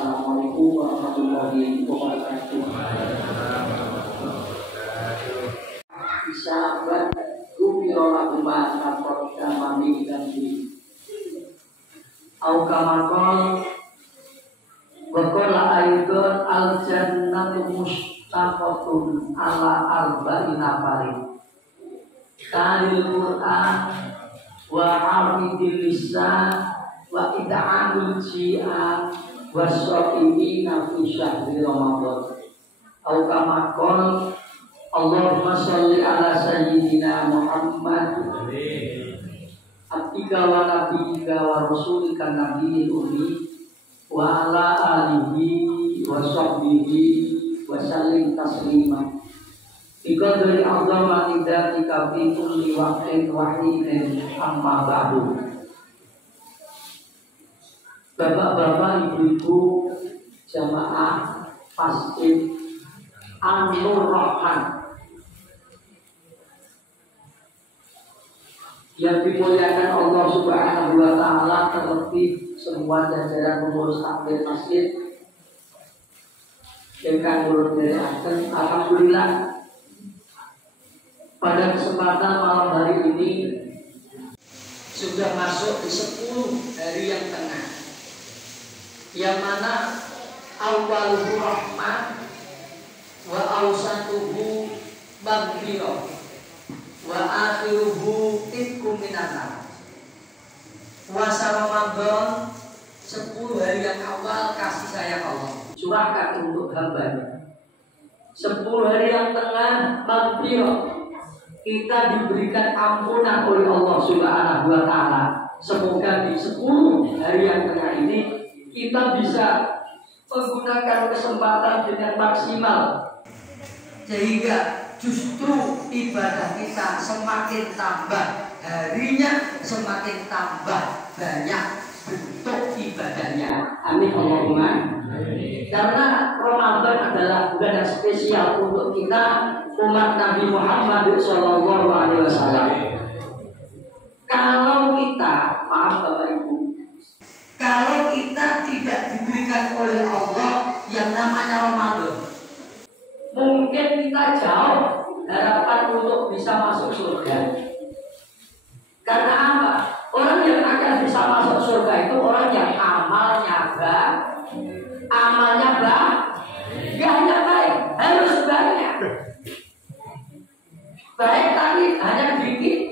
Assalamualaikum warahmatullahi wabarakatuh. Sahabat Kubirola Umat Rapor Damami dan Di Aukamakol Wakola Aidon Al-Jannatu Mustaqotun Ala Arba'ina Farid Talil Quran Wa Hafidil Lisan Wa Ida'anul Ji'an Wa So'imina Fi Syahri Ramadan Aukamakol Allahumma sholli ala sayyidina Muhammad abdika wa nabiyyika wa rasulika nabiyil ummi wa ala alihi wa sahbihi wa sallim taslima biqadri azamati dzatika fi kulli waqtin wa hinin amma ba'du. Bapak-bapak, ibu-ibu, jamaah masjid An-Nur Rahman yang dimuliakan Allah Subhanahu wa Ta'ala, terlebih semua jajaran pengurus takmir masjid yang menurut dari Aten. Alhamdulillah, pada kesempatan malam hari ini sudah masuk di 10 hari yang tengah, yang mana awwaluhu rahmah wa awsatuhu maghfirah wa akhiruhu itqum minan nar. Puasa Ramadan 10 hari yang awal kasih sayang Allah curahkan untuk hambanya. 10 hari yang tengah maghfirah, kita diberikan ampunan oleh Allah Subhanahu wa Ta'ala. Semoga di 10 hari yang tengah ini kita bisa menggunakan kesempatan dengan maksimal, sehingga justru ibadah kita semakin tambah, harinya semakin tambah banyak bentuk ibadahnya. Amin Allahumma. Karena Ramadan adalah bulan yang spesial untuk kita umat Nabi Muhammad SAW. Kalau kita, maaf Bapak Ibu, kalau kita tidak diberikan oleh Allah yang namanya Ramadan, mungkin kita jauh harapan untuk bisa masuk surga. Karena apa? Orang yang akan bisa masuk surga itu orang yang amalnya baik. Gak hanya baik, harus banyak. Baik tapi hanya dikit.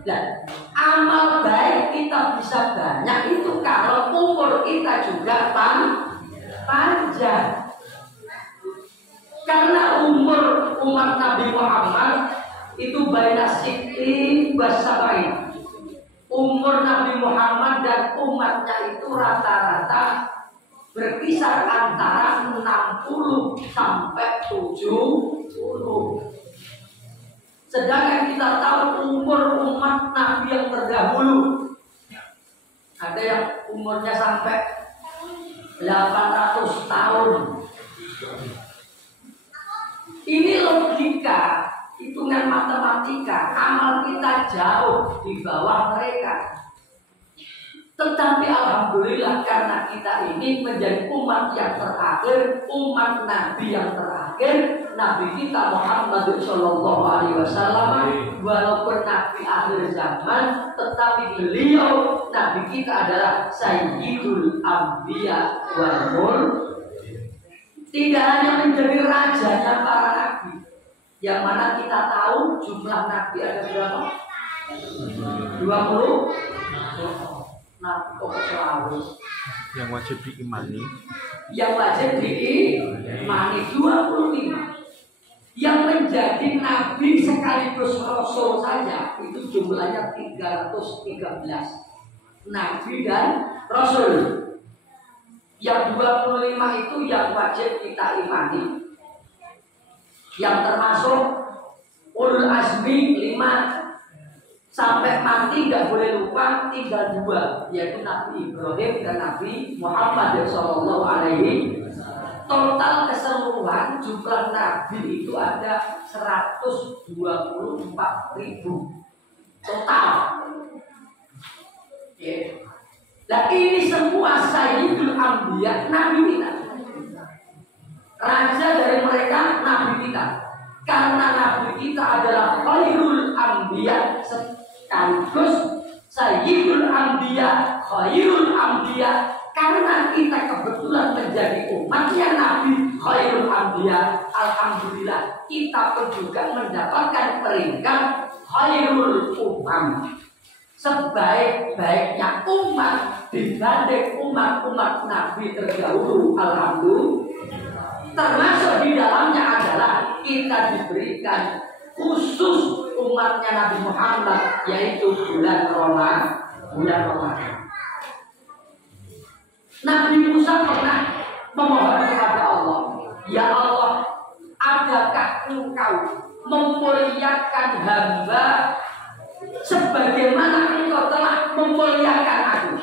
Dan amal baik kita bisa banyak itu kalau umur kita juga panjang. Karena umur umat Nabi Muhammad itu baina sittin wa sab'in. Umur Nabi Muhammad dan umatnya itu rata-rata berkisar antara 60 sampai 70. Sedangkan kita tahu umur umat Nabi yang terdahulu, ada yang umurnya sampai 800 tahun. Ini logika, hitungan matematika, amal kita jauh di bawah mereka. Tetapi alhamdulillah karena kita ini menjadi umat yang terakhir, umat Nabi yang terakhir, Nabi kita Muhammad SAW, walaupun Nabi akhir zaman, tetapi beliau, Nabi kita adalah Sayyidul Anbiya wal Mursalin. Tidak hanya menjadi rajanya para nabi, yang mana kita tahu jumlah nabi ada berapa? 20. Nabi kok selalu yang wajib diimani. Yang wajib diimani 25. Yang menjadi nabi sekaligus rasul saja itu jumlahnya 313. Nabi dan rasul. Yang 25 itu yang wajib kita imani, yang termasuk ulul azmi 5 sampai mati nggak boleh lupa, tinggal 2, yaitu Nabi Ibrahim dan Nabi Muhammad SAW. Total keseluruhan jumlah Nabi itu ada 124.000 total. Nah ini semua Sayyidul Anbiya, Nabi kita. Raja dari mereka Nabi kita. Karena Nabi kita adalah Khairul Anbiya sekaligus Sayyidul Anbiya, Khairul Anbiya. Karena kita kebetulan menjadi umatnya Nabi Khairul Anbiya, alhamdulillah kita pun juga mendapatkan peringkat Khairul Umam, sebaik-baiknya umat dibanding umat-umat Nabi terdahulu. Alhamdulillah. Termasuk di dalamnya adalah kita diberikan khusus umatnya Nabi Muhammad, yaitu bulan Ramadan. Nabi Musa pernah memohon kepada Allah, ya Allah, adakah engkau memuliakan hamba sebagaimana engkau telah memuliakan aku?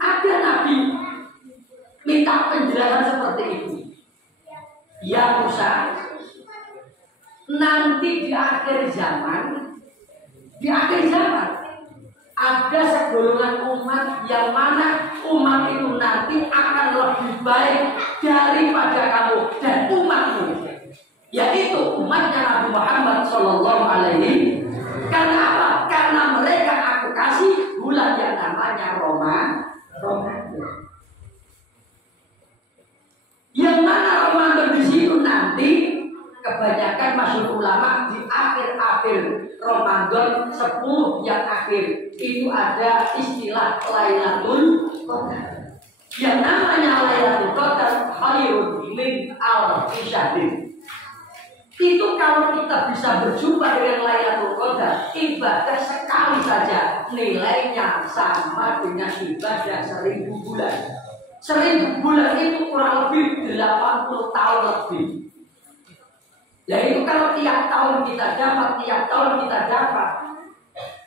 Ada Nabi minta penjelasan seperti itu. Ya Musa, nanti di akhir zaman ada segolongan umat yang mana umat itu nanti akan lebih baik daripada kamu dan umatmu, yaitu umatnya Nabi Muhammad Sallallahu Alaihi. Karena apa? Karena mereka aku kasih bulan yang namanya Ramadan. Yang mana Ramadan di situ nanti kebanyakan masyhur ulama di akhir-akhir Ramadan 10 yang akhir itu ada istilah Lailatul Qadar. Yang namanya Lailatul Qadar khairun min alfi syahr. Itu kalau kita bisa berjumpa dengan Lailatul Qadar, ibadah sekali saja nilainya sama dengan ibadah 1000 bulan. 1000 bulan itu kurang lebih 80 tahun lebih. Yaitu kalau tiap tahun kita dapat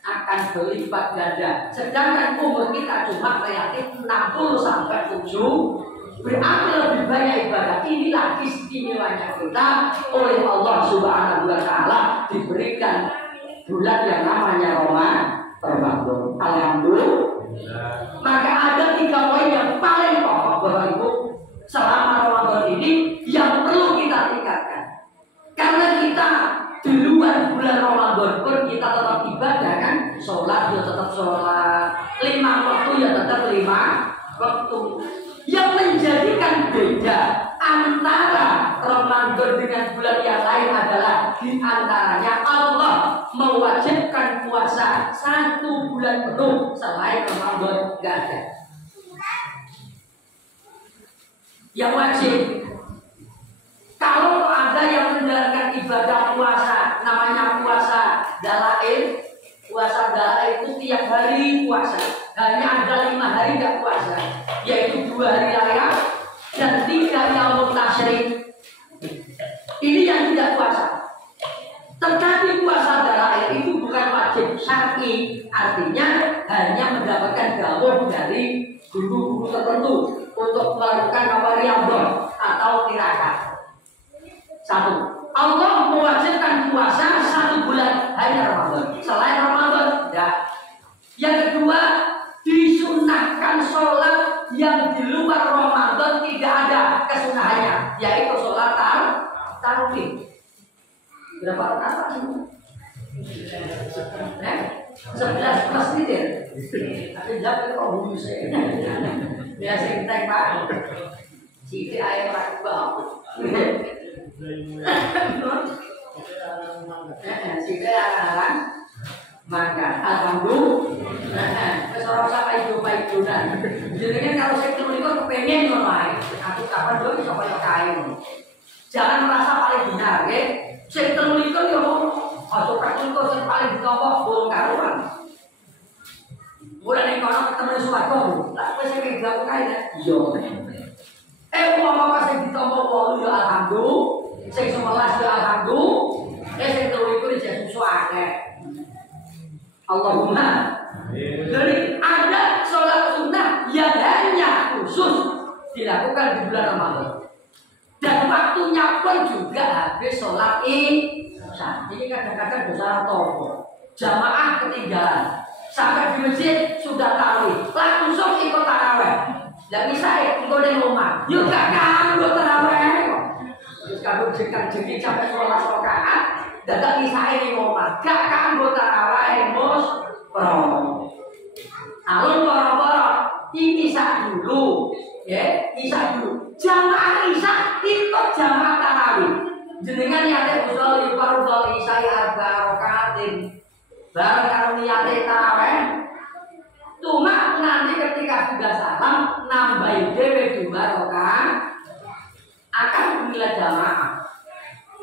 akan berlipat ganda. Sedangkan umur kita cuma relatif 60 sampai 7, berarti lebih banyak ibadah. Inilah istimewanya kita oleh Allah Subhanahu wa taala diberikan bulan yang namanya Ramadan. Alhamdulillah. Maka ada 3 poin yang paling pokok Bapak Ibu selama Ramadan ini yang perlu kita tingkatkan. Karena kita di luar bulan Ramadan pun kita tetap ibadah kan, sholat ya tetap sholat, 5 waktu ya tetap 5 waktu. Yang menjadikan beda antara Ramadan dengan bulan yang lain adalah di antaranya Allah mewajibkan puasa 1 bulan penuh, selain Ramadan gak ada. Yang wajib. Kalau ada yang menjalankan ibadah puasa, namanya puasa dalail. Puasa dalail itu tiap hari puasa. Hanya ada 5 hari tidak puasa, yaitu 2 hari raya dan 3 yaumul tasyrik. Ini yang tidak puasa. Tetapi puasa dalail itu bukan wajib syar'i, artinya hanya mendapatkan dawuh dari guru-guru tertentu untuk melakukan riyadhah atau tirakat. 1. Allah mewajibkan puasa 1 bulan hanya Ramadan. Selain Ramadan, tidak. Yang kedua, disunahkan sholat yang di luar Ramadan tidak ada kesunahannya, yaitu sholat tarawih. Berapa rakaat? 11 plus tidur. Tapi jawab itu kok bunyi saya. Biasa kita Pak. Siti ayat rakbah. Siti anak maka alhamdulillah seorang sampai itu dan jadi kalau saya itu kepengen mulai aku kapan dulu bisa pakai kain. Jangan merasa paling benar, ya. Saya itu ya mau atau itu yang paling ditombok bongkaruan. Mulai nih kalau ketemu suatu, lah saya kayak gak kain ya. Iya. Uang apa saya ditombok walu ya alhamdulillah, saya 11 ya alhamdulillah, saya itu jadi suatu. Allahumma. Jadi ada sholat sunnah yang hanya khusus dilakukan di bulan Ramadan. Dan waktunya pun juga habis sholat isya. Ini kadang-kadang besar toko. Jamaah ketinggalan. Sampai di masjid sudah tarawih, langsung ikut tarawih. Dan misalnya engkau di rumah, yuk gak kanggo tarawih. Terus kanggo jengking sampai 11 rakaat, dadak misalnya di rumah, gak kanggo tarawih mus pro. Alun para isya dulu, ya isya dulu. Jamaah isya ikut jamaah tarawih. Jenengan niate usul fardhu isya arba rakaatin. Bareng karo niate tarawih. Cuma nanti ketika sudah salam nambahi dhewe 2 rakaat akan memilih jamaah.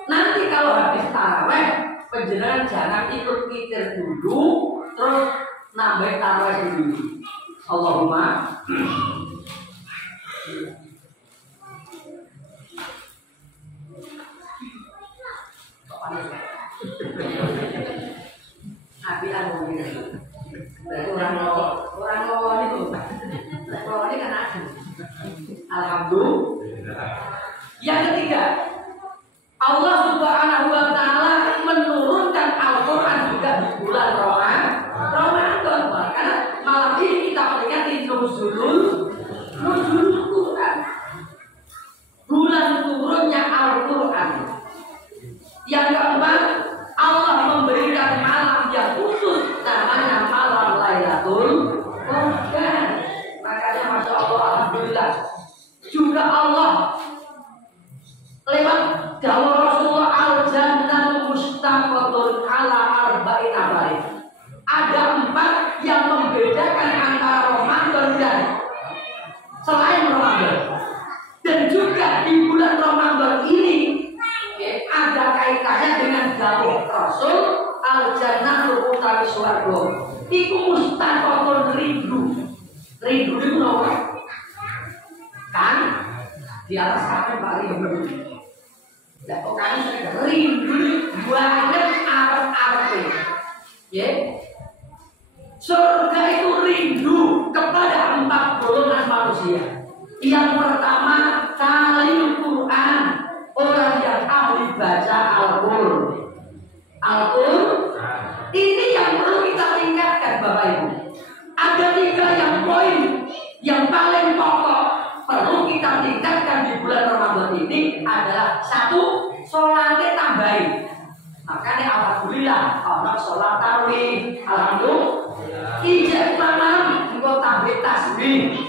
Nanti kalau habis tarawih penjenengan jangan ikut mikir dulu terus nambah tarawih sendiri. Allahumma Abian mungkin. Orang lawan itu. Lawan ini kan ada. Alhamdulillah. Yang ketiga, Allah Subhanahu wa taala menurunkan Al-Qur'an juga di bulan Ramadan. Karena malam ini kita peringati nuzulul Quran. Bulan turunnya Al-Qur'an. Yang keempat, Allah memberikan malam yang khusus namanya malam Lailatul Qadar. Makanya Masya Allah, Alhamdulillah. Juga Allah lewat dawuh Rasulullah al-jannatu mustaqatun ala arba'in abarin. Ada 4 yang membedakan antara Ramadan dan selain Ramadan. Dan juga di bulan Ramadan ini ada kaitannya dengan dawuh Rasul al-jannatu utawi swarga. Iku mustaqatun rindu. Rindu itu apa? Kan di atas kaki Pak Rindu. Ya kok kan rindu banget arep-arep. Ya. Surga itu rindu kepada 4 golongan manusia. Yang pertama kali Quran, orang yang ahli baca Al-Qur'an. Ini yang perlu kita tingkatkan Bapak Ibu. Ada 3 yang poin yang paling pokok perlu kita tingkatkan di bulan Ramadan ini adalah 1, sholatnya tambahin. Makanya alhamdulillah orang sholat tarawih, alhamdulillah. Ijek kurang engkau tambah tasbih.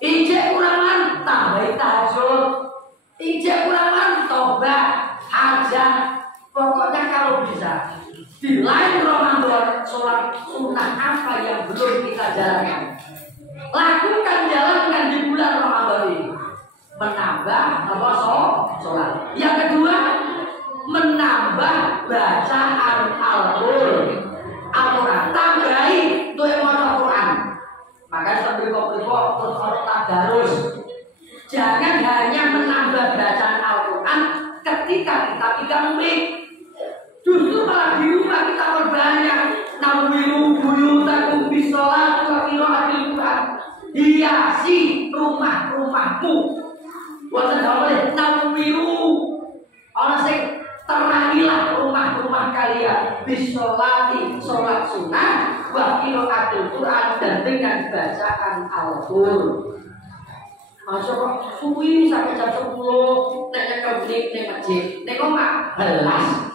Ijek kurang tambah tahajud. Ijek kurang tobat, hajat. Pokoknya kalau bisa di lain Ramadan sholat sunnah apa yang belum kita jalankan, lakukan, jalankan di bulan Ramadan ini. Menambah apa sholat. Yang kedua, menambah bacaan Al-Qur'an. Tambahi tuh yang mau Quran. Maka sambil kok terus tadarus. Jangan hanya menambah bacaan Al-Qur'an ketika kita pegang mic. Justru malah di rumah kita berbanyak nawiru buyutakum bisolati wa qiraatil Qur'an. Hiasi rumah-rumahmu. Wonten boleh nawiru ana sing terangilah rumah-rumah kalian bisolati salat sunnah wa qiraatil Qur'an dan dengan bacaan Al-Qur'an. Masya Allah, suwi sampai jam 10 nek nyekel ning masjid. Nek omah belas.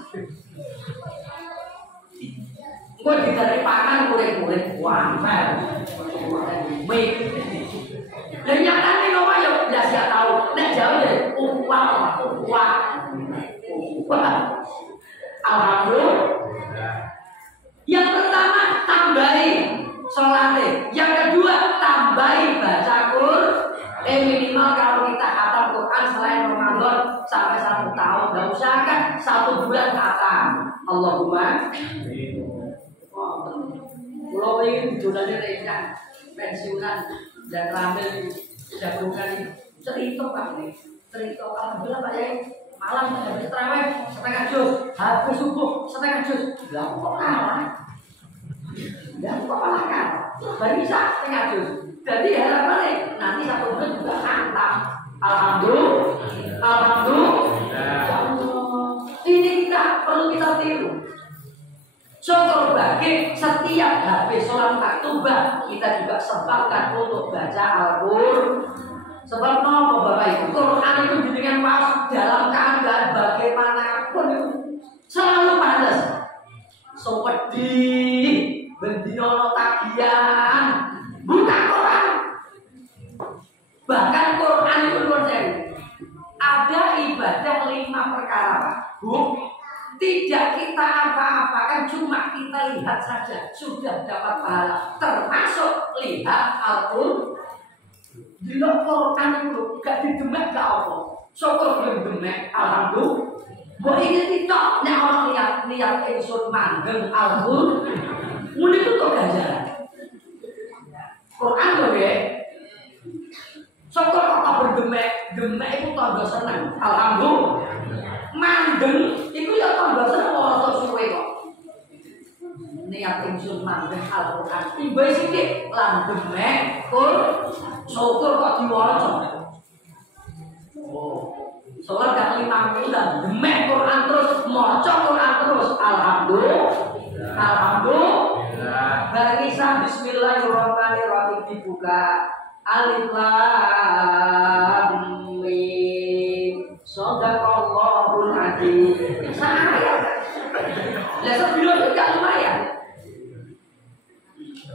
Gue dikari pangan kulit-kulit wamel. Mik. Dan nyatanya ngomong ya udah siap tahu. Nek jauh deh, uang. Alhamdulillah. Yang pertama tambahi sholatnya. Yang kedua tambahi baca Quran. Minimal kalau kita khatam Quran selain Ramadan sampai 1 tahun. Gak usahakan 1 bulan khatam. Allahumma. Kalau ingin jurnalnya rekan pensiunan dan ramil jagokan cerita Pak nih, cerita alhamdulillah Pak Yai malam habis tarawih setengah juz, habis subuh setengah juz, lah kok kalah kan, baru bisa setengah juz. Jadi harapannya nanti 1 bulan juga khatam. Alhamdulillah. Ini kita perlu kita tiru. Contoh sebagai setiap habis sholat maktubah kita juga sempatkan untuk baca Al-Qur'an. Sebab nopo Bapak Ibu, Quran itu dengan pas dalam keadaan bagaimanapun itu selalu panas. So pedih, bendinono tagihan, buka Quran. Bahkan Quran itu luar biasa. Ada ibadah 5 perkara, Pak. Bu, tidak kita apa-apakan, cuma kita lihat saja sudah dapat pahala. Termasuk lihat Al-Qur'an. Di Quran itu gak didemek gak apa. Syukur belum demek, alhamdulillah. Mbok ini tidak nek orang niat ingsun manggeng Al-Qur'an. Muni itu tok ganjaran. Quran lho nggih. Syukur kok berdemek, demek itu tanda seneng. Alhamdulillah. Manggeng itu ya tanda seneng ora suwe kok. Niat ingsun manggeng Al-Qur'an. Tiba sithik lan demek syukur kok diwaca. Oh. Sholat gak 5 bulan, demek Quran terus, maca Quran terus. Alhamdulillah. Alhamdulillah. Barisan bismillahirrahmanirrahim dibuka. Alif lam mim. Shadaqallahul adzim. Saya. Lah sebelum itu lumayan.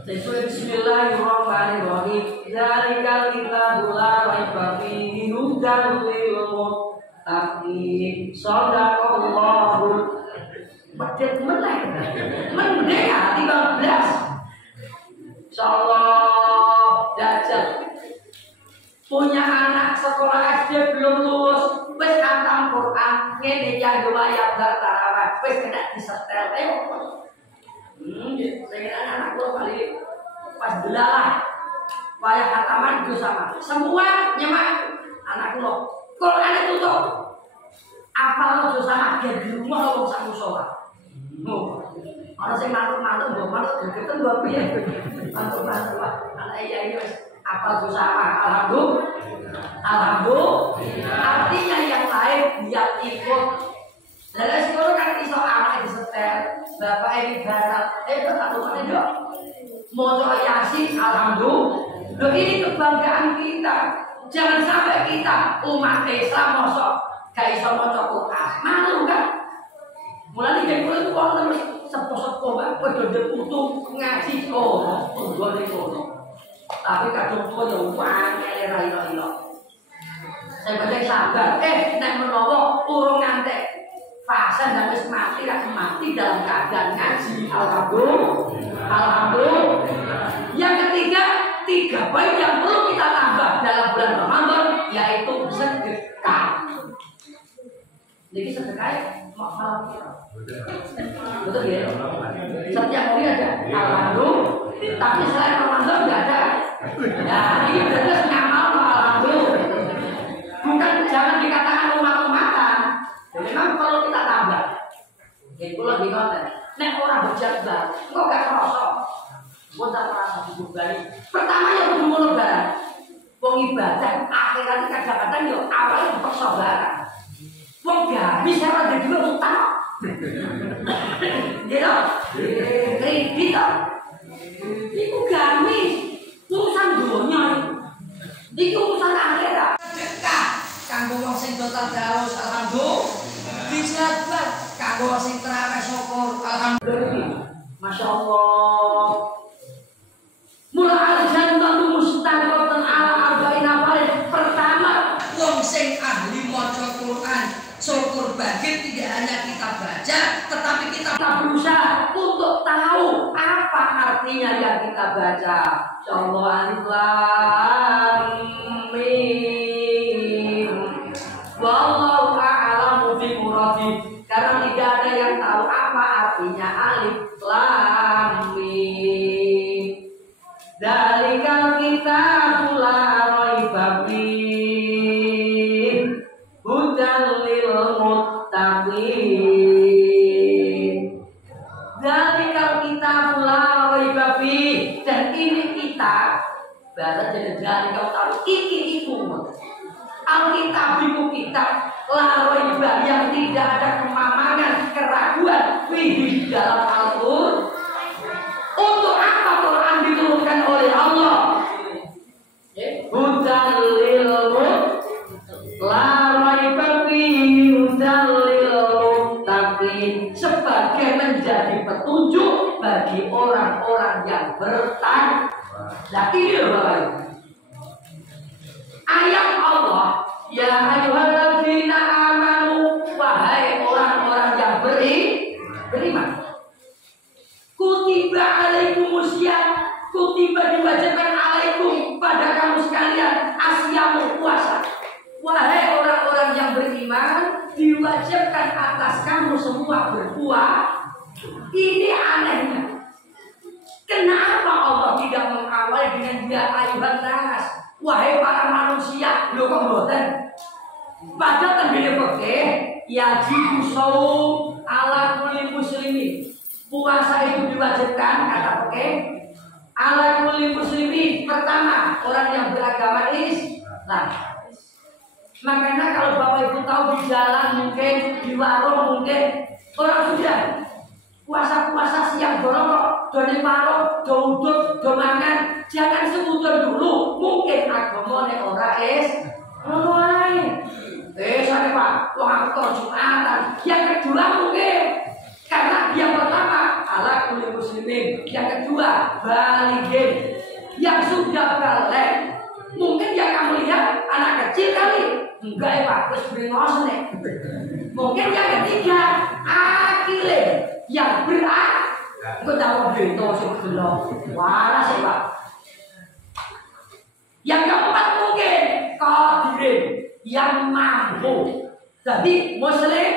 Sesuai bismillahirrahmanirrahim. Zalikal kitabul la raiba fihi hudan lil muttaqin. Shadaqallahul Medit meneh. Mending ya 13. Insyaallah dajal. Punya anak sekolah SD belum lulus, wis khatam Quran, ngene ya ayat tarawih, wis kena disetel. Saya anak gua kali pas belalah, wayah khataman itu sama. Semua nyemak anak gua. Quran itu tuh apa lo sama dia di rumah lo sama sholat. Orang sing mantuk-mantuk, mbok mantuk gegeten mbok piye? Mantuk-mantuk anak iya ini apa tuh sama? Alhamdulillah. Artinya yang lain dia ikut. Dari sekolah kan iso anak disetel, bapak ini barat, bapak mana dok? Mojo Yasin, alhamdulillah. Loh ini kebanggaan kita. Jangan sampai kita umat Islam mosok gak iso mojo Quran, malu kan? Mulai dari mulai itu orang terus sepo-sepo kan, pada dia putus ngaji gue nih tapi kadang tua jauh banget rai-rai. Saya baca sabar, nek menawa urung ngantek fase dan wis mati dalam keadaan ngaji. Alhamdulillah. Yang ketiga, 3 poin yang perlu kita tambah dalam bulan Ramadan yaitu sedekah. Jadi sedekah malam kita. Betul ya? Setiap hari ada. Alhamdulillah. Tapi selain Ramadan enggak ada. Nah, ini benar ngamal alhamdulillah. Bukan jangan dikatakan umat-umatan. Memang perlu kita tambah. Itu lebih konten. Nek orang berjadwal, kok gak kerasa? Kok tak merasa dibebani? Pertama yang kudu lebaran. Pengibadah akhirat kadang-kadang yo awalnya persobaran. Wong gamis ora ada dua utang. Gitu. Kredit. Iku gamis. Urusan dunia. Iku urusan akhirat. Sedekah kanggo wong sing total daus alhamdulillah. Dijadwal kanggo wong sing terawih syukur alhamdulillah. Masyaallah. Mula al-jannatu mustaqatan ala arba'ina farid. Pertama, wong sing ahli maca Quran, syukur bangkit tidak hanya kita baca, tetapi kita berusaha untuk tahu apa artinya yang kita baca. Insyaallah alif lam mim. Wallahu a'lamu bi muradi. Karena tidak ada yang tahu apa artinya alif lam mim. Dalikal kitabul la raiba fihi hudan lil muttaqin. Dalikal kitabul la raiba fihi. Dan ini kitab bahasa jadi dalikal tahu ini itu Alkitab itu kitab la raiba yang tidak ada kemamangan keraguan fihi dalam Al-Qur'an. menjadi orang-orang yang bertakwa. Nah ini loh Bapak Ibu. Ayat Allah, ya ayyuhalladzina amanu, wahai orang-orang yang beriman. Kutiba alaikumusiyam, kutiba diwajibkan alaikum pada kamu sekalian asyamu puasa. Wahai orang-orang yang beriman, diwajibkan atas kamu semua berpuasa. Ini anehnya. Kenapa Allah tidak mengawali dengan ya ayuhan nas, wahai para manusia, lho kok mboten? Padahal tenggene fikih ya jibu shaum ala kulli muslimin. Puasa itu diwajibkan kata fikih ala kulli muslimin. Pertama, orang yang beragama Islam. Makanya kalau Bapak Ibu tahu di jalan mungkin, di warung mungkin, orang sudah puasa-puasa siang dorong doni warung, daudut, domangan, jangan sebutkan dulu. Mungkin agama nek ora sorry Pak, wah aku Jumatan. Yang kedua mungkin karena yang pertama ala kulli muslimin, yang kedua balighin, yang sudah balik. Mungkin yang kamu lihat anak kecil kali, enggak ya Pak, terus bringos nih. Mungkin yang ketiga akile, yang berat. Gue tahu berita sebelum waras ya Pak. Yang keempat mungkin qadirin, yang mampu. Jadi muslim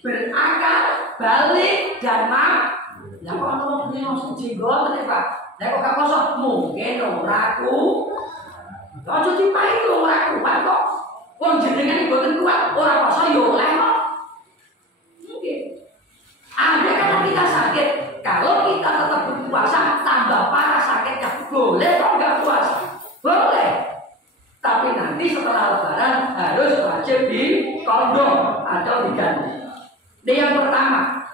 berakal, balik dan mampu. Lah kok ngomong bringos jenggot nih Pak. Lah kok gak kosong mungkin oraku. Ojo dipahi lho ora kuat kok. Wong jenengan mboten kuat, ora poso yo oleh kok. Mungkin. Ada karena kita sakit, kalau kita tetap berpuasa tambah parah sakitnya, boleh kok enggak puasa? Boleh. Tapi nanti setelah lebaran harus wajib di kondom atau diganti. Ini yang pertama.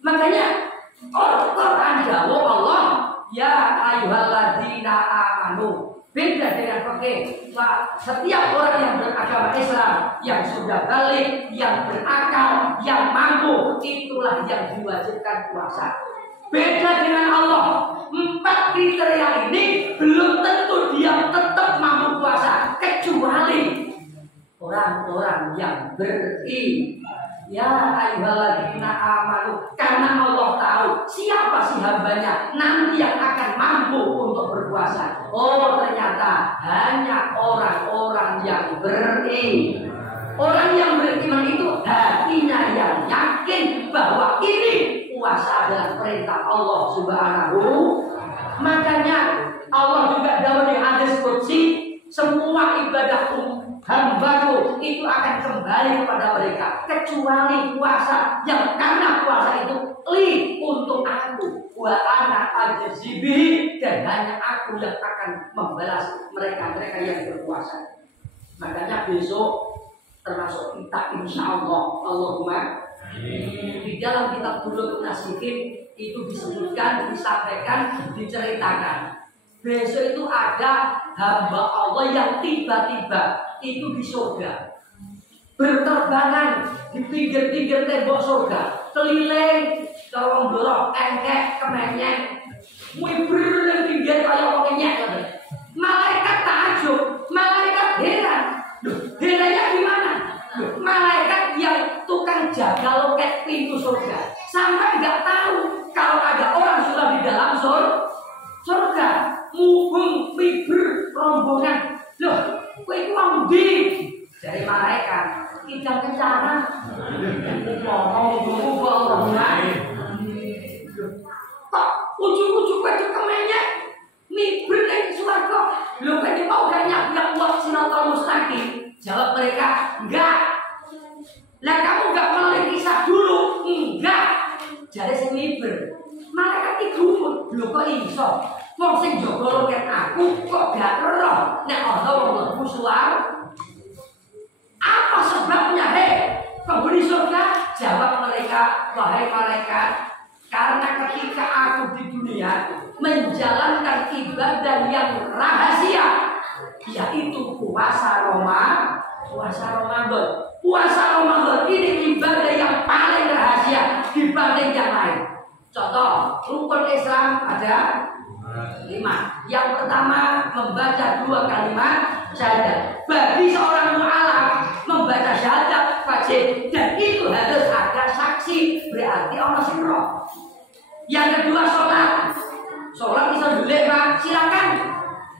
Makanya Al-Quran jawab Allah, ya ayyuhalladzina amanu. Beda dengan fikih. Setiap orang yang beragama Islam, yang sudah balik, yang berakal, yang mampu, itulah yang diwajibkan puasa. Beda dengan Allah. 4 kriteria ini belum tentu dia tetap mampu puasa, kecuali orang-orang yang beriman. Ya ayyuhalladzina amanu, karena Allah tahu siapa sih hambanya nanti yang akan mampu untuk berpuasa. Oh ternyata hanya orang-orang yang beriman. Orang yang beriman itu hatinya yang yakin bahwa ini puasa adalah perintah Allah Subhanahu. Makanya Allah juga dalam hadis qudsi, semua ibadah hambaku itu akan kembali kepada mereka kecuali puasa, yang karena puasa itu untuk aku wa ana ajzibi, dan hanya aku yang akan membalas mereka yang berpuasa. Makanya besok termasuk kita insyaallah Allahumma di dalam kitab Bulughun Nasihin itu disebutkan, disampaikan, diceritakan besok itu ada hamba Allah yang tiba-tiba itu di surga, berterbangan di pinggir-pinggir tembok surga, keliling dorong engkek kemenyek, wibr yang pinggir kayak kemenyek. Malaikat takjub, malaikat heran. Herannya gimana? Malaikat yang tukang jaga loket pintu surga sampai nggak tahu kalau ada orang sudah di dalam surga, mubung wibr rombongan. Loh, kowe iku wong ndi? Dari malaikat. Kita kencara. Ngomong kok ujung-ujung kowe kemenyek mibur ning swarga. Lho kowe mau gak nyablak wong siratal mustaqim? Jawab mereka, enggak. Lah kamu enggak melek kisah dulu? Enggak. Jare sing mibur. Malaikat iku lho kok iso? Wong sing jaga loket aku kok gak roh nek ana wong mlebu swarga. Apa sebabnya? Penghuni surga? Jawab mereka, wahai malaikat, karena ketika aku di dunia menjalankan ibadah yang rahasia, yaitu puasa Ramadan. Puasa Ramadan ini ibadah yang paling rahasia dibanding yang lain. Contoh, Rukun Islam ada 5. Yang pertama membaca 2 kalimat syahadat. Bagi seorang mu'alaf membaca syahadat wajib, dan itu harus ada saksi, berarti orang sirroh. Yang kedua sholat. Sholat bisa boleh Pak, silakan.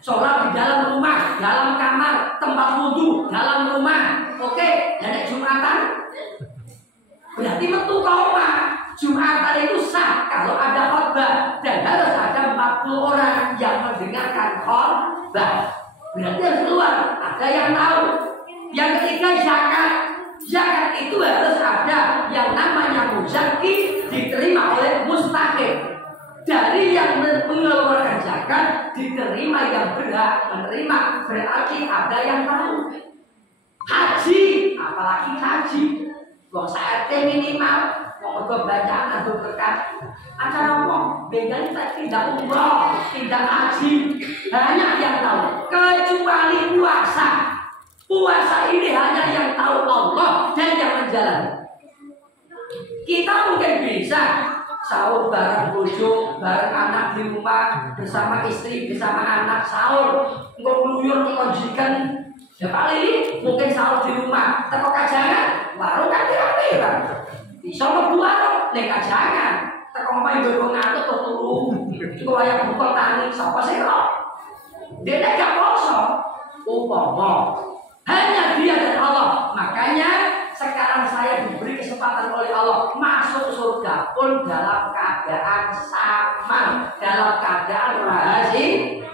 Sholat di dalam rumah, dalam kamar, tempat wudhu, dalam rumah. Oke, dan Jumatan berarti metu koma. Jumatan itu sah kalau ada khotbah, dan harus ada 40 orang yang mendengarkan khotbah. Berarti harus keluar, ada yang tahu. Yang ketiga zakat. Zakat itu harus ada yang namanya muzaki, diterima oleh mustahik. Dari yang mengeluarkan zakat diterima yang berhak menerima, berarti ada yang tahu. Haji, apalagi haji, wong saya minimal. Mau bacaan atau berkat acara apa? Beda tidak umroh, tidak haji, banyak yang tahu. Kecuali puasa. Puasa ini hanya yang tahu Allah dan yang menjalani. Kita mungkin bisa sahur bareng bojo, bareng anak di rumah, bersama istri, bersama anak sahur, ngeluyur konjikan. Ya paling mungkin sahur di rumah, teko kajangan, baru kan rapi kan. Bisa berdua dong, nek jangan. Teko main dorong ngantuk tuh turu. Iku aya buka tani sapa sih kok? Dia gak poso. Umpama hanya dia dan Allah. Makanya sekarang saya diberi kesempatan oleh Allah masuk surga pun dalam keadaan sama, dalam keadaan rahasia.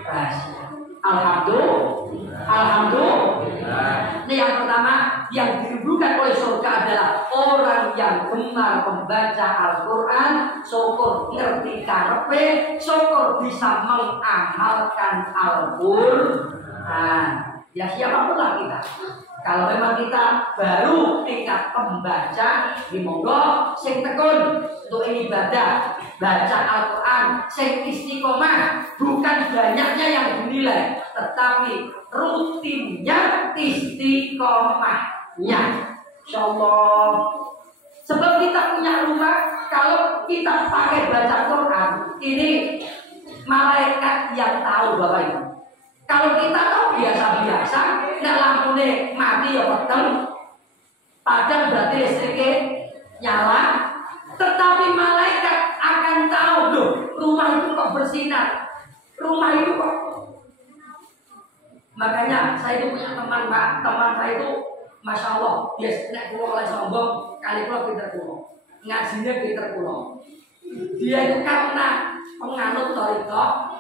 Alhamdulillah. Ini yang pertama, yang dirindukan oleh surga adalah orang yang gemar membaca Al-Quran, syukur ngerti karepe, syukur bisa mengamalkan Al-Quran. Ya siapapun lah kita. Kalau memang kita baru tingkat pembaca, dimonggo sing tekun untuk ibadah, baca Al-Quran, sing istiqomah, bukan banyaknya yang dinilai, tetapi rutinnya istiqomahnya. Insyaallah. Sebab kita punya rumah, kalau kita pakai baca Quran, ini malaikat yang tahu Bapak Ibu. Kalau kita tahu biasa-biasa, nek lampune mati ya peteng, padahal berarti listriknya nyala, tetapi malaikat akan tahu loh, rumah itu kok bersinar, rumah itu kok. Makanya saya itu punya teman Pak, teman saya itu Masya Allah, nek kulo oleh sombong, kali kulo pinter kulo, ngajinya pinter kulo. Dia itu karena penganut thariqah,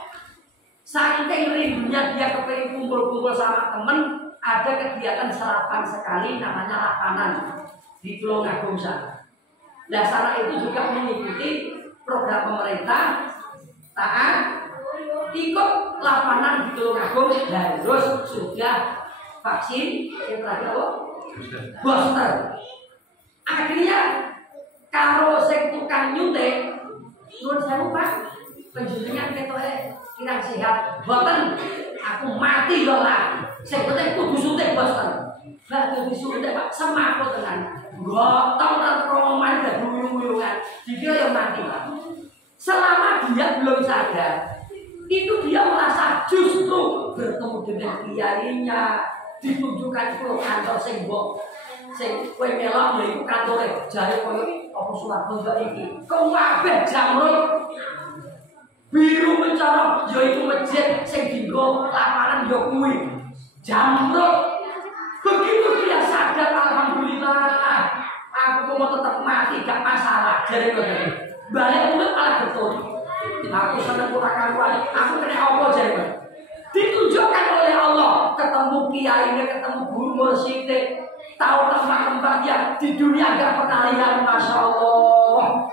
saking rindunya dia kepengen kumpul-kumpul sama temen, ada kegiatan sarapan sekali namanya lapanan di Tulungagung sana. Nah sana itu juga mengikuti program pemerintah taat ikut lapanan di Tulungagung, harus sudah vaksin yang terakhir booster. Akhirnya kalau sing tukang nyuntik, menurut saya Pak, penjutinya ketoknya kira sehat, boten aku mati loh lah. Saya penting kudu suntik booster. Lah kudu suntik Pak, semakut tenan. Gotong dan roman dan duyung-duyungan. Dikira yang mati Pak. Selama dia belum sadar, itu dia merasa justru bertemu dengan kiainya, ditunjukkan ke kantor sing mbok sing kowe melok yaiku kantore jare koyo apa surat bentuk iki. Kabeh jamrut biru mencorong, yaitu masjid sing dienggo lapangan yo kuwi jamrut. Begitu dia sadar, alhamdulillah, aku mau tetap mati gak masalah. Jadi balik mulut malah betul. Aku seneng kurang karuan, aku kena apa jadi? Ditunjukkan oleh Allah, ketemu kiainya, ketemu guru mursyidnya, tahu tempat-tempatnya di dunia gak pernah lihat, Masya Allah.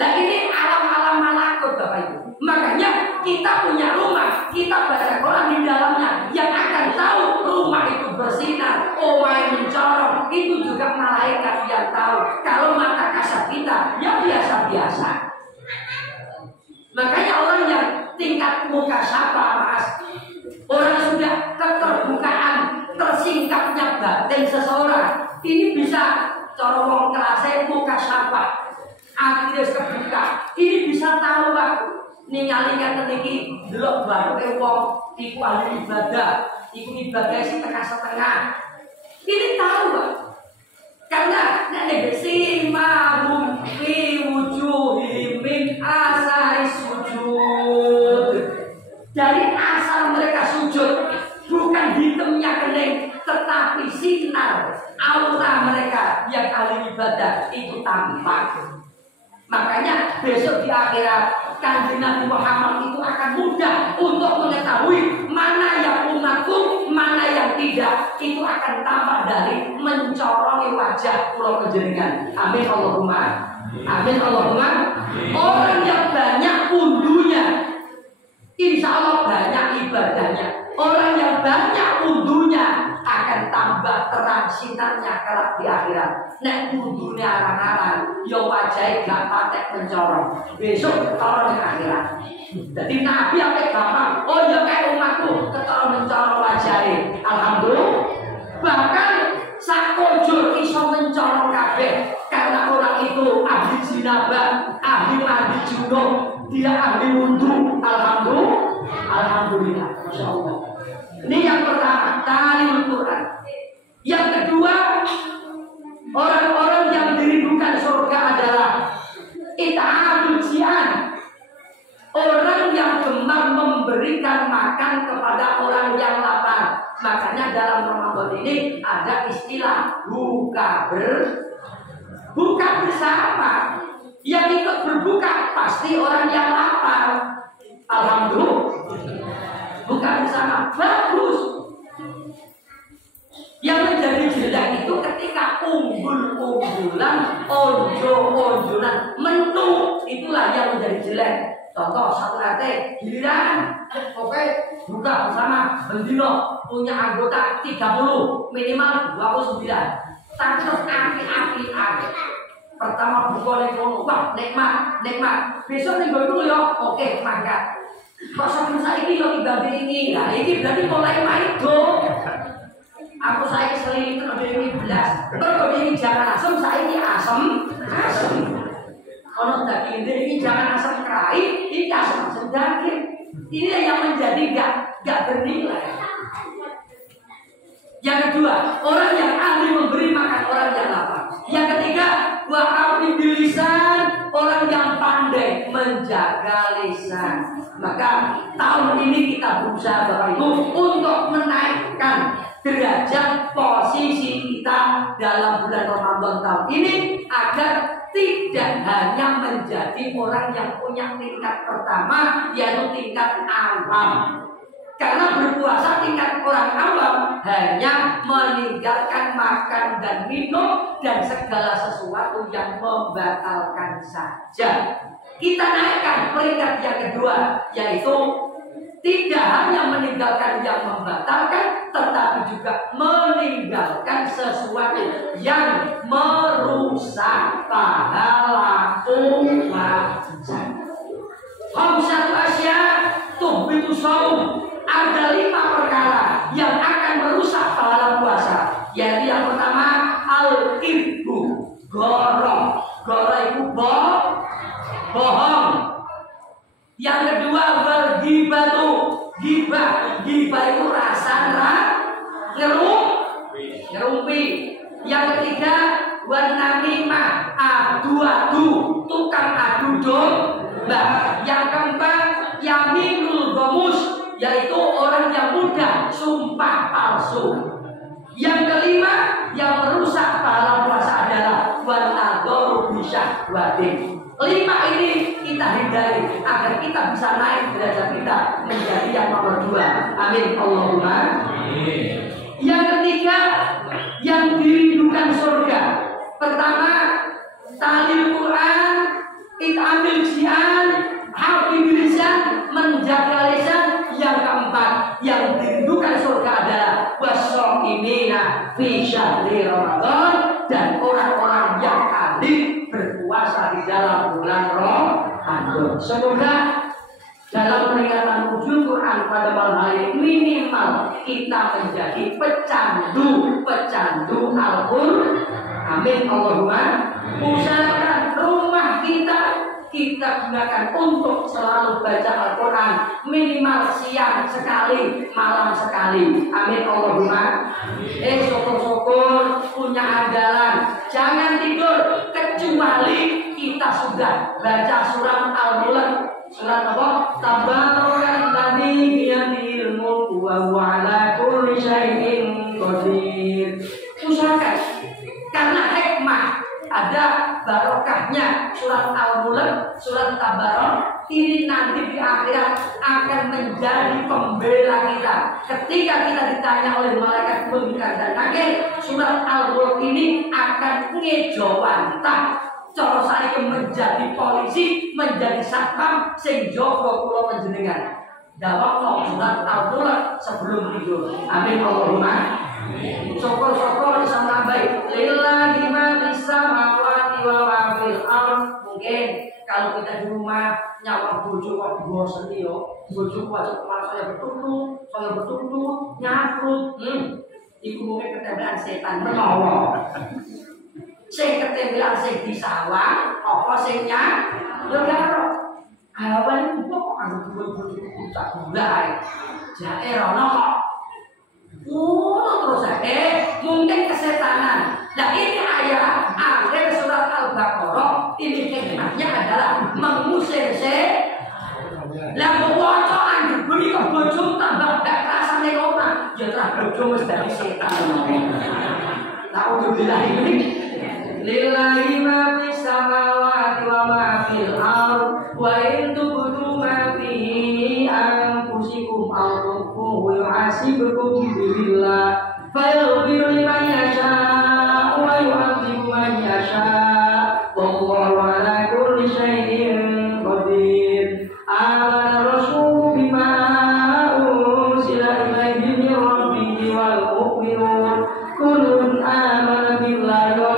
Nah ini alam-alam malakut Bapak Ibu. Makanya kita punya rumah, kita baca Quran di dalamnya, yang akan tahu rumah itu bersinar, omai mencorong, itu juga malaikat yang tahu. Kalau mata kasat kita, ya biasa-biasa. Makanya orang yang tingkat muka sapa Mas, orang sudah keterbukaan, tersingkapnya batin seseorang, ini bisa corong kelasnya muka sapa. Akhirnya kebuka, ini bisa tahu ningali ngaten iki delok bathuke wong iku ahli ibadah, iku ibadah sing setengah-setengah. Ini tahu, Pak. Karena nek simahum fi wujuhihim min asari sujud. Dari asal mereka sujud bukan hitamnya kening, tetapi sinar aura mereka yang ahli ibadah itu tampak. Makanya besok di akhirat Kanjeng Nabi Muhammad itu akan mudah untuk mengetahui mana yang umatku, mana yang tidak. Itu akan tampak dari mencorongi wajah kula panjenengan. Amin Allahumma. Amin Allahumma. Orang yang banyak undunya, insya Allah banyak ibadahnya. Orang yang banyak undunya akan tambah terang sinarnya kelak di akhirat. Nek undunya arang-arang, ya wajahnya gak patek mencorong. Besok ketara di akhirat. Jadi Nabi apa gampang? Oh ya kayak umatku ketara mencorong wajahnya. Alhamdulillah. Bahkan sakojur iso mencorong kabeh karena orang itu ahli jinabah, ahli mandi junub, dia ahli wudhu. Alhamdulillah. Alhamdulillah. Masya Allah. Ini yang pertama, ta'limul Quran. Yang kedua, orang-orang yang dirindukan surga adalah it'amul jian. Orang yang gemar memberikan makan kepada orang yang lapar. Makanya dalam Ramadan ini ada istilah buka bersama. Yang ikut berbuka pasti orang yang lapar. Alhamdulillah. Buka bersama bagus. Yang menjadi jelek itu ketika unggul-unggulan, onjo-onjolan, menu, itulah yang menjadi jelek. Contoh satu RT giliran, oke, buka bersama bendino punya anggota 30 minimal 29. Tapi api-api. Pertama buka lingkungan, wah nikmat. Besok minggu dulu ya, oke mangkat. Kok sampai saya ini yang ibadah ini, nah ini berarti mulai main dong. Aku saya seliling terus ini belas, terus ini jangan asam, saya ini asam. Kalau daging ini jangan asam kerai, ini asam daging. Ini yang menjadi gak bernilai. Yang kedua, orang yang ahli memberi makan orang yang lapar. Yang ketiga, wa'afi bilisan, orang yang pandai menjaga lisan. Maka tahun ini kita berusaha Bapak Ibu untuk menaikkan derajat posisi kita dalam bulan Ramadan tahun ini agar tidak hanya menjadi orang yang punya tingkat pertama yaitu tingkat awam. Karena berpuasa tingkat orang awam hanya meninggalkan makan dan minum dan segala sesuatu yang membatalkan saja. Kita naikkan peringkat yang kedua, yaitu tidak hanya meninggalkan yang membatalkan, tetapi juga meninggalkan sesuatu yang merusak pahala umat. Khamsatu asya tuhbitu shaum. Ada 5 perkara yang akan merusak pahala puasa. Yaitu yang pertama al-kibbu, goro itu bohong. Yang kedua wal-ghibatu, ghibah itu rasa ngerumpi. Yang ketiga wan-namimah, adu tukang adu domba. Yang keempat yaminul gomus, yaitu orang yang mudah sumpah palsu. Yang kelima yang merusak pahala puasa adalah wanador bisyahwatin. 5 ini kita hindari agar kita bisa naik derajat kita menjadi yang nomor 2. Amin Allahumma. Yang ketiga yang dirindukan surga. Pertama ta'limul Quran, it'amil jian, hafidh lisan, menjaga lisan. Yang keempat yang dirindukan surga adalah wasyomina fi syahri Ramadan, dan orang-orang yang ahli berpuasa di dalam bulan Ramadan. Semoga dalam peringatan ujung Quran pada malam hari minimal kita menjadi pecandu Al-Quran. Amin Allahumma. Usahakan rumah kita kita gunakan untuk selalu baca Al-Quran, minimal siang sekali, malam sekali. Amin Allahumma. Syukur-syukur punya andalan. Jangan tidur kecuali kita sudah baca surat Al-Mulk. Surat apa? Tabarakalladzii biyadihil mulku wa huwa ala kulli syai'in qadir. Usahakan, karena hikmah ada barokahnya surat Al-Mulk, surat Tabarak ini nanti di akhirat akan menjadi pembela kita. Ketika kita ditanya oleh malaikat munkar dan nakir, surat Al-Mulk ini akan ngejawantah. Cara saya menjadi polisi, menjadi satpam, sing jaga kula panjenengan. Dawuh surat Al-Mulk sebelum tidur. Amin Allahumma. Syukur-syukur bisa menambahi. Lillahi ma fis samawati wa ma fil ardh. Mungkin kalau kita di rumah nyawang bojo kok bosen yo. Bojo wajib kepala saya bertunduk, nyafrut. Iku mungkin ketempelan setan menawa. Sing ketempelan sing disawang, apa sing nyak? Yo karo. Awan kok anggere bojo kucak gulai. Jae rono kok. Terus mungkin kesetanan. Nah ini ayat akhir surat Al-Baqarah ini hikmahnya adalah mengusir setan. Lah waca anggere beli kok bojo tambah gak rasane omah. Ya terah bojo wis dadi setan. Nauzubillah ini. Lillahi ma fis samawati wa ma fil ardh wa in tubdu ma fi anfusikum aw tukhfuhu yuhasibukum billah fayaghfiru liman yasha' wa yu'adhibu man yasha' wallahu ala kulli syai'in qadir. Amana rasulu bima unsila ilaihi min rabbihi wal mu'minun kullun amana billahi wa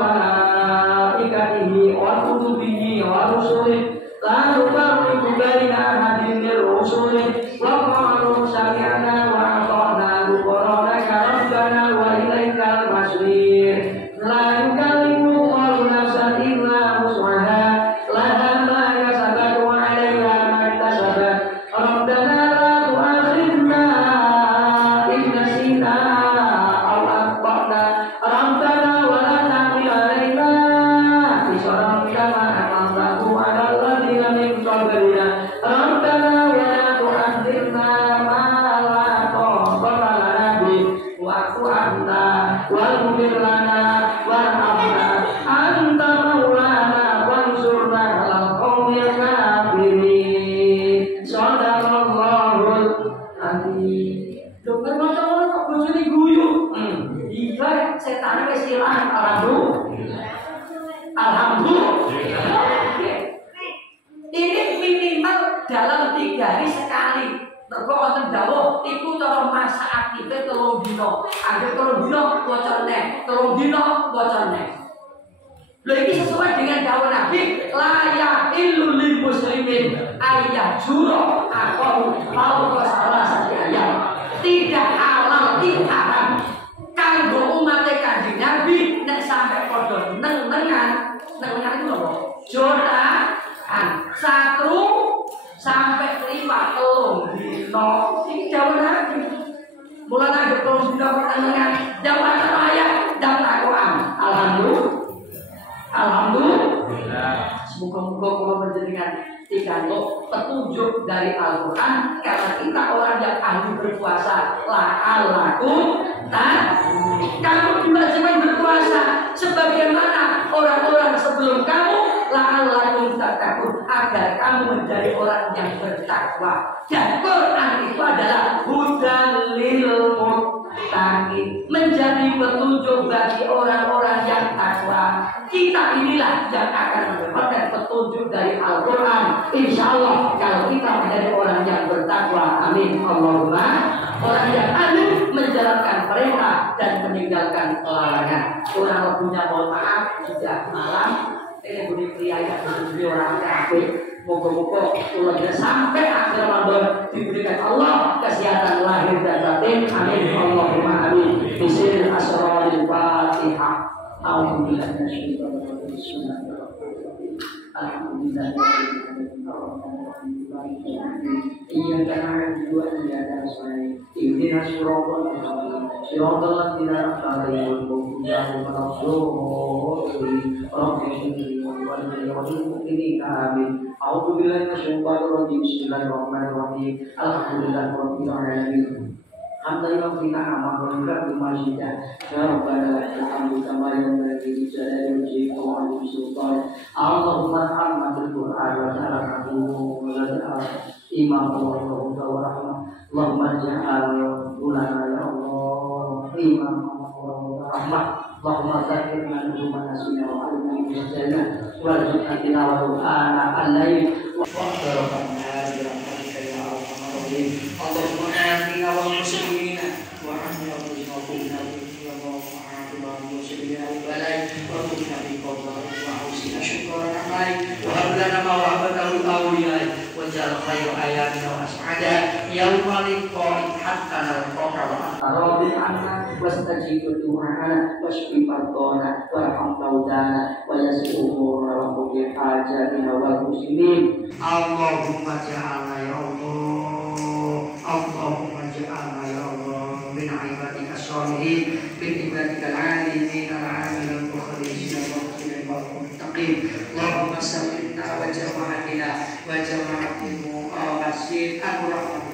wa kutubihi wa rusulih la nufarriqu baina ahadin min rusulih wa qalu sami'na wa ata'na ghufranaka rabbana wa ilaikal masir. La yukallifu Allahu nafsan illa wus'aha laha ma kasabat wa 'alaiha ma iktasabat. Rabbana la tu'akhidhna in nasina aw akhtana. Rabbana wa la tahmil 'alaina isran kama hamaltahu 'alal ladzina min qablina. Rabbana wa la tu'akhidhna ma la taqata lana bih wa'fu 'anna waghfir lana warhamna anta maulana wansurna 'alal qaumil kafirin. Shadaqallahul azim. Dokter macam kok bojone guyu. Iya, setan wis ilang alhamdulillah. Ini minimal dalam 3 hari sekali. Mergo wonten dawuh iku cara masa aktive 3 dina. Anggere 3 dina waca neh, 3 dina waca neh. Lho iki sesuai dengan dawuh Nabi, la ya'illu lil muslimin ayat juro aku mau salah satu ayat. Tidak halal, tidak haram kanggo umat Kanjeng Nabi nek sampe padha neng-nengan itu lho. Jotaan 1 sampai 5 telung dino iki dawuh Nabi. Mulane anggere telung dino pertengahan dapat ayat dan Al-Qur'an. Alhamdulillah. Semoga-moga kula panjenengan dikantuk petunjuk dari Al-Qur'an karena kita orang yang ahli berpuasa. La'allakum kamu diwajibkan berpuasa sebagaimana orang-orang sebelum kamu. La'allakum tattaqun agar kamu menjadi orang yang bertakwa. Dan Quran itu adalah hudan lil muttaqin, menjadi petunjuk bagi orang-orang yang takwa. Kita inilah yang akan mendapatkan petunjuk dari Al-Quran. Insya Allah kalau kita menjadi orang yang bertakwa. Amin Allahumma. Orang yang adil menjalankan perintah dan meninggalkan larangan. Kurang lebihnya mohon maaf sudah malam. Ini budi pria yang menjadi orang kafir. Moga-moga keluarga sampai akhir Ramadan diberikan Allah kesehatan lahir dan batin. Amin Allahumma amin. Bismillahirrahmanirrahim. Al-Fatihah. Alhamdulillah. Alhamdulillah. Iya karena dua iya dan saya ini nasyurul syurul tidak ada yang berhubungan dengan ini kami. Alhamdulillah Bismillahirrahmanirrahim. Alhamdulillahirabbil alamin. Hamdan fina amal wa bimasyidah. Ya Rabbana lakal kama yanbaghi li jalali wajhika wa 'azimi sultanik. Allahumma hamdal Qur'an wa ta'alamu wa imam wa rahmah. Allahumma ja'al ulana ya Allah imam wa rahmah. Allahumma zakirna bima nasina wa 'allimna bima jahilna warzuqna tilawata ana al-lail wa barokatna bi rahmatika ya arhamar rahimin. Allahumma atina wa muslimina wa ahmina wa muslimina ya Allah wa muslimina balai wa kunna bi qadari wa husna syukrana alaik wa hab lana ma wa'adahu awliyai wa ja'al khayra ayatina wa as'ada yawmal liqa'i hatta nalqaka wa radhi anna wastajib du'ana washfi fardana warham mautana wa yassir umurana wa qdi hajatina wal muslimin. Allahumma ja'alna ya Allah, Allahumma ja'alna ya Allah min ibadika sholihin, min ibadika al-alimin al-amilin mukhlisin wal muttaqin. Allahumma sallimna wa jama'atina wa jama'atimu awasin ar-rahman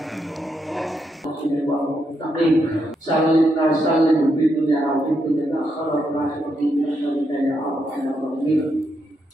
Sallallahu sallim bidunya al-fitri al-akhirat rahmatin ya Allah.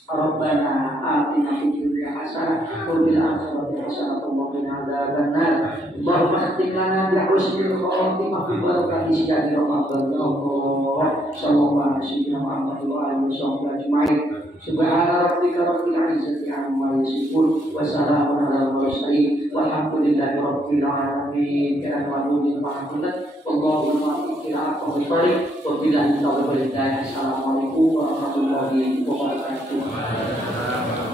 Rabbana atina fid dunya hasanah wa fil akhirati hasanah wa qina adzabannar. Allahumma khtim lana bi husnil khatimah fi barakati syahri Ramadan. Allah sallallahu alaihi wa alihi ajma'in. Subhana rabbika rabbil izzati amma yasifun wa salamun alal mursalin walhamdulillahi rabbil alamin. Kana wadudin fa'adulat wallahu ma'ikira aqwali wa billahi taufiq. Assalamualaikum warahmatullahi wabarakatuh.